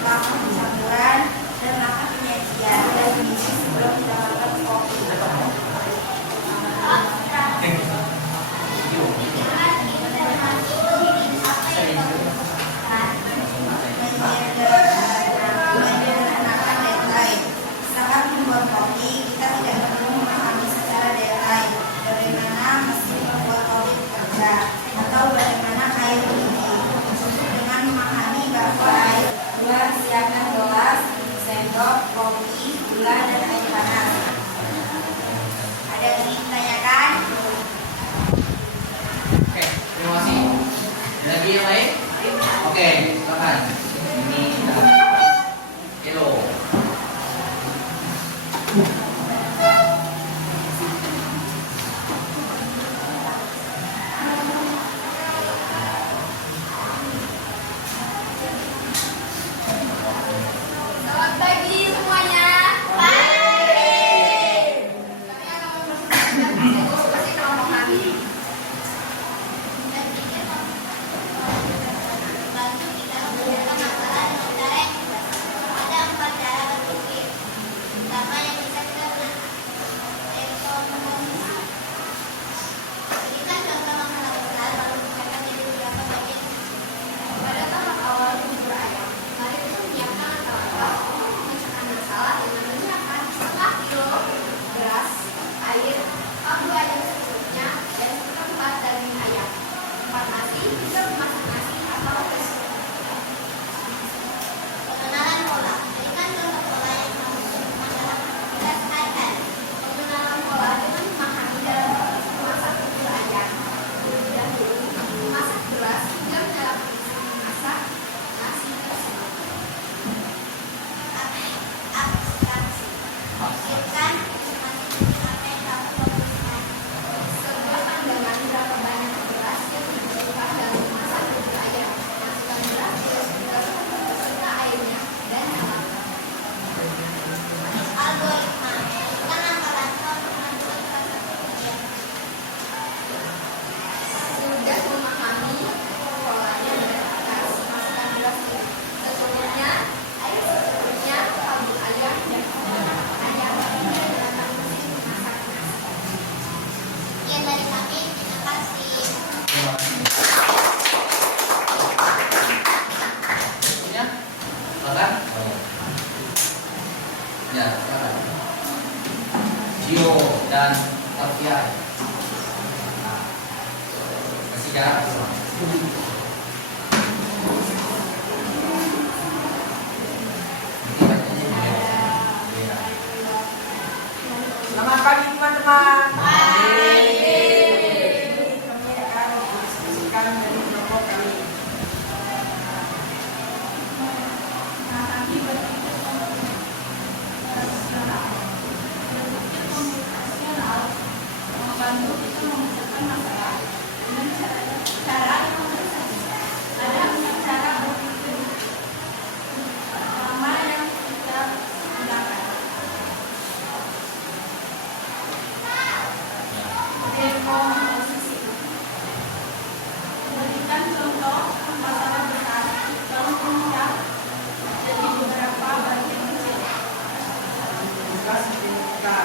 langkah pencampuran, dan langkah penyajian dan isi sebelum ditambahkan kopi. Abstraksi. Lihat informasi penting apa yang kamu butuhkan. Menyederhanakan deadline. Saat membuat kopi, kita tidak perlu memahami secara deadline bagaimana mesin membuat kopi bekerja atau bagaimana air mendidih. Cukup dengan memahami bahwa air. 2. Siapkan gelas, sendok, kopi, gula, dan air panas. Ada yang ingin ditanyakan? Oke, terima kasih. Ada lagi yang lain? Oke, silakan. Ini Hello. Selamat pagi semuanya. nasi, juga memasak nasi atau restoran. Pengenalan pola. Berikan contoh pola yang membantu masyarakat tidak kaitan. Pengenalan pola dengan memahami dalam proses memasak bubur ayam. Terlebih dahulu, memasak beras hingga menyalakan mesin memasak nasi tersebut. Abstraksi. Pikirkan masing-masing apa yang kamu fokuskan. Sebuah pandangan berapa banyak beras yang dibutuhkan dalam memasak bubur ayam. Masukkan beras ke dalam beserta airnya dan nyalakan. Algoritma. Berikan langkah langkah untuk menentukan salah satu pilihan. Sudah memahami polanya dan harus masukkan beras secukupnya, air secukupnya, kaldu ayam dan ayam hingga nyalakan mesin memasak nasi. Sekian dari kami, terima kasih. Punya? Silakan. Ya, silakan. Gio dan Alfian. Kasih jarak. Selamat pagi teman-teman. Pagi. Kami akan mendiskusikan dari kelompok kami. Kami berpikir komputasional membantu kita memecahkan masalah dengan cara yang berbeda. Ada 6 cara berpikir pertama yang kita gunakan. Dekomposisi. Berikan contoh masalah besar lalu puncak jadi beberapa bagian kecil. Tugas kita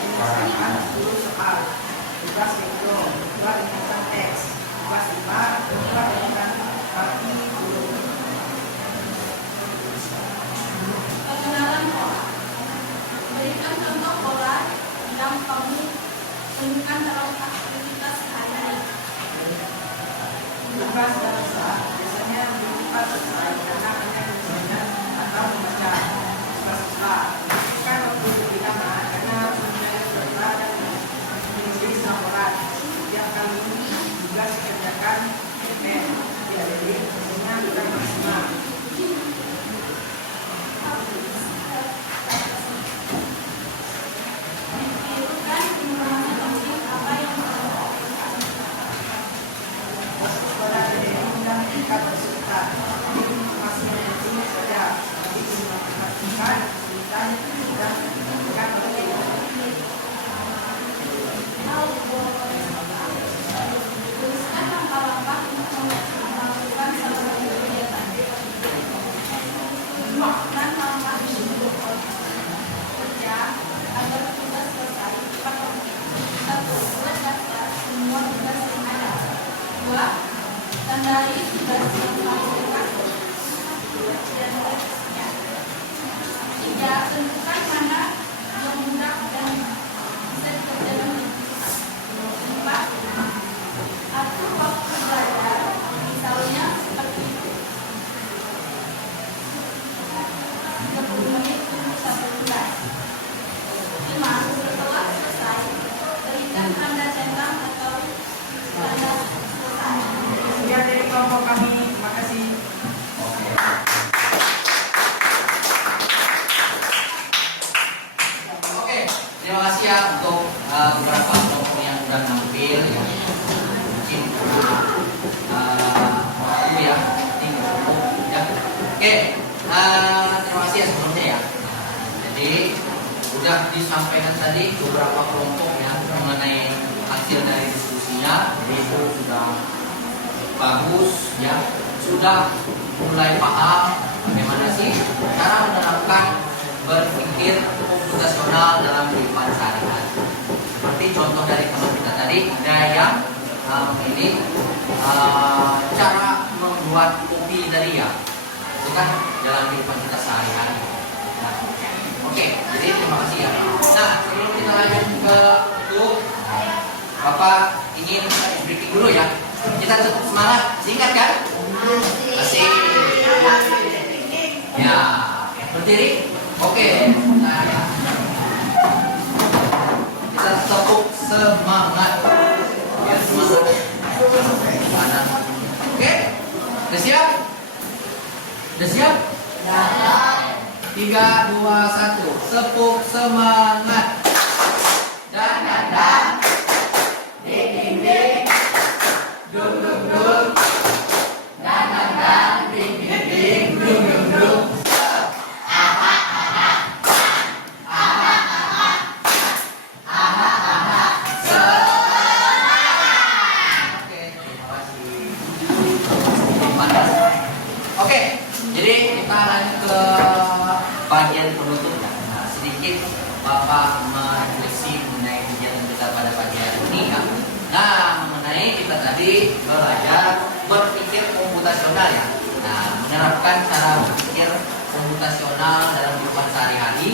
menyelesaikan 10 soal. Tugas mikro, tugas dengan teks. Tugas 5, tugas dengan bagi guru. Pengenalan pola. Berikan contoh pola yang kamu temukan dalam aktivitas sehari-hari. Tugas bahasa biasanya berupa selesai karena hanya misalnya atau membaca. Tugas sekolah bukan waktu lebih lama karena mencari data dan menulis laporan. Setiap kali tugas dikerjakan tidak jadi hasilnya tidak maksimal. Ditirukan informasi penting apa yang kamu lakukan. Sekolah dari undang tingkat peserta. Ini informasi yang penting saja. Jadi dimaksudkan tentang sudah tidak penting. Tuliskan langkah-langkah untuk melakukan salah satu kegiatan. Lakukan langkah tersebut. Kerja agar tugas selesai cepat waktu. 1. Buat daftar semua tugas yang ada. 2. Tandai tugas yang dilakukan dan prosesnya. 3. Tentukan mana yang mudah dan bisa dikerjakan dengan cepat. 4. Atur waktu belajar, misalnya seperti 30 menit untuk satu tugas. 5. Setelah selesai, berikan tanda centang atau tanda selesai. Sekian dari kelompok kami. Terima kasih. Oke. Oke, terima kasih ya untuk beberapa kelompok yang sudah nampil ya. Mungkin itu ya, ya. Oke, terima kasih ya sebelumnya ya. Jadi sudah disampaikan tadi beberapa kelompok ya mengenai hasil dari diskusinya, jadi itu sudah bagus ya, sudah mulai paham bagaimana sih cara menerapkan berpikir komputasional dalam kehidupan sehari-hari. Seperti contoh dari teman kita tadi, ada yang ini cara membuat kopi dari ya, itu kan dalam kehidupan kita sehari-hari. Nah, oke, jadi terima kasih ya. Nah, sebelum kita lanjut ke itu, Bapak ingin breaking dulu ya. Kita cukup semangat, singkat kan? Masih. Ya, berdiri. Oke. Nah, ya. Kita tepuk semangat. Biar semangat. Kanan. Oke. Udah siap? Udah siap? 3, 2, 1. Tepuk semangat. Dan ding ding ding. Dung dung dung. Dan ding ding ding. Dung dung dung. Oke, jadi kita lanjut ke bagian penutupnya. Nah, sedikit Bapak merefleksi mengenai kegiatan kita pada pagi hari ini ya. Nah, mengenai kita tadi belajar berpikir komputasional ya. Nah, menerapkan cara berpikir komputasional dalam kehidupan sehari-hari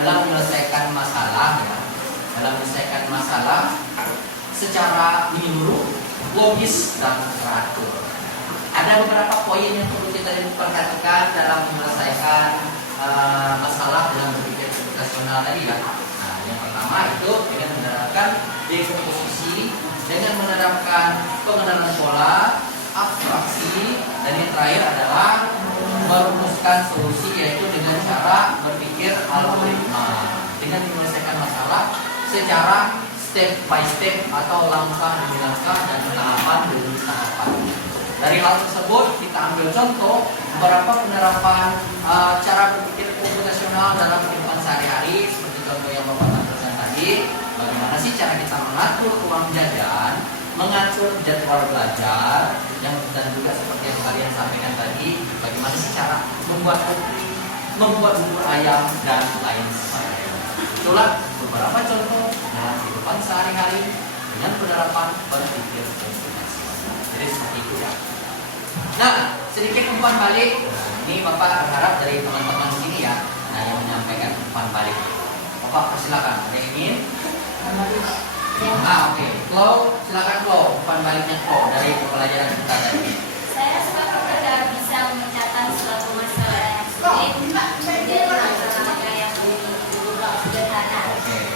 dalam menyelesaikan masalah ya. Dalam menyelesaikan masalah secara menyeluruh, logis dan teratur. Ada beberapa poin yang perlu kita perhatikan dalam menyelesaikan masalah dalam berpikir komputasional tadi ya. Nah, yang pertama itu dengan menerapkan dekomposisi, dengan menerapkan pengenalan pola, abstraksi, dan yang terakhir adalah merumuskan solusi yaitu dengan cara berpikir algoritma, dengan menyelesaikan masalah secara step by step atau langkah demi langkah dan tahapan demi tahapan. Dari hal tersebut kita ambil contoh beberapa penerapan cara berpikir komputasional dalam kehidupan sehari-hari seperti contoh yang Bapak tampilkan tadi. Bagaimana sih cara kita mengatur uang jajan, mengatur jadwal belajar, dan juga seperti yang kalian sampaikan tadi, bagaimana sih cara membuat kopi, membuat bubur ayam dan lain sebagainya. Itulah beberapa contoh dalam kehidupan sehari-hari dengan penerapan berpikir komputasional. Jadi seperti itu ya. Nah, sedikit umpan balik. Ini Bapak berharap dari teman-teman sini ya, nah yang menyampaikan umpan balik. Bapak persilakan. Ada yang ingin? Oke. Klo, silakan Klo. Umpan baliknya Klo dari pembelajaran kita tadi. Saya sebenarnya bisa memecahkan suatu masalah yang sulit menjadi masalah yang sederhana.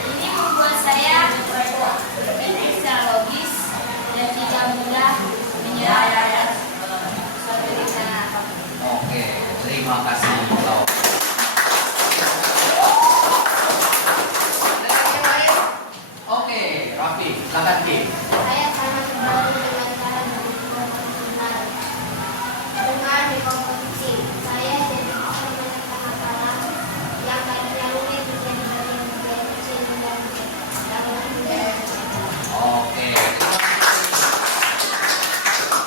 Ini membuat saya berpikir secara logis dan tidak mudah menyerah suatu rencana. Oke, terima kasih Klo. Ada yang lain? Oke, Raffi, silakan Ki. Saya sangat terbantu dengan cara berpikir benar. Dengan dekomposisi, saya jadi bisa menyelesaikan masalah yang tadinya rumit menjadi bagian-bagian kecil dan dapat menjadi. Oke,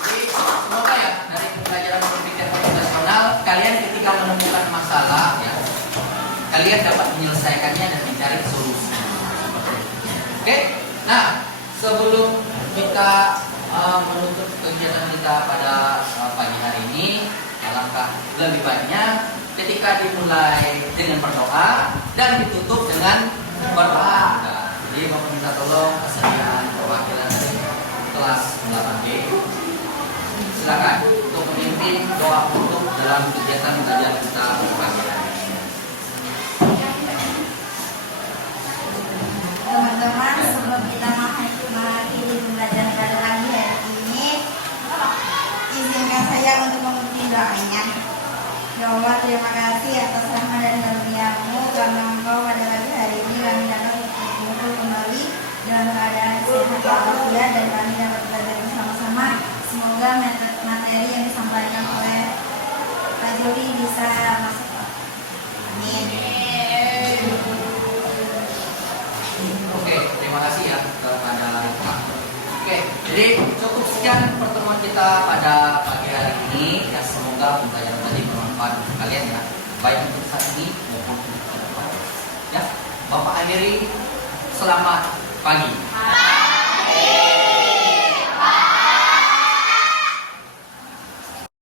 jadi semoga ya dari pembelajaran berpikir komputasional kalian ketika menemukan masalah ya, kalian dapat menyelesaikannya dan mencari solusi. Oke, nah sebelum kita menutup kegiatan kita pada pagi hari ini, alangkah lebih baiknya ketika dimulai dengan berdoa dan ditutup dengan berdoa. Nah, jadi Bapak minta tolong kesediaan perwakilan dari kelas 8B. Silakan untuk memimpin doa penutup dalam kegiatan belajar kita pagi hari ini. Teman-teman, sebelum kita mengakhiri pembelajaran pada pagi hari ini, izinkan saya untuk mengikuti doanya. Ya Allah, terima kasih atas rahmat dan karunia-Mu karena Engkau pada pagi hari ini kami dapat berkumpul kembali dalam keadaan sehat walafiat dan kami dapat belajar bersama-sama. Semoga materi yang disampaikan oleh Pak Jody bisa masuk. Amin. Oke, terima kasih ya kepada Rifka. Oke, jadi cukup sekian pertemuan kita pada pagi hari ini. Ya, semoga pembelajaran tadi bermanfaat untuk kalian ya, baik untuk saat ini maupun untuk ke depan. Ya, Bapak akhiri. Selamat pagi.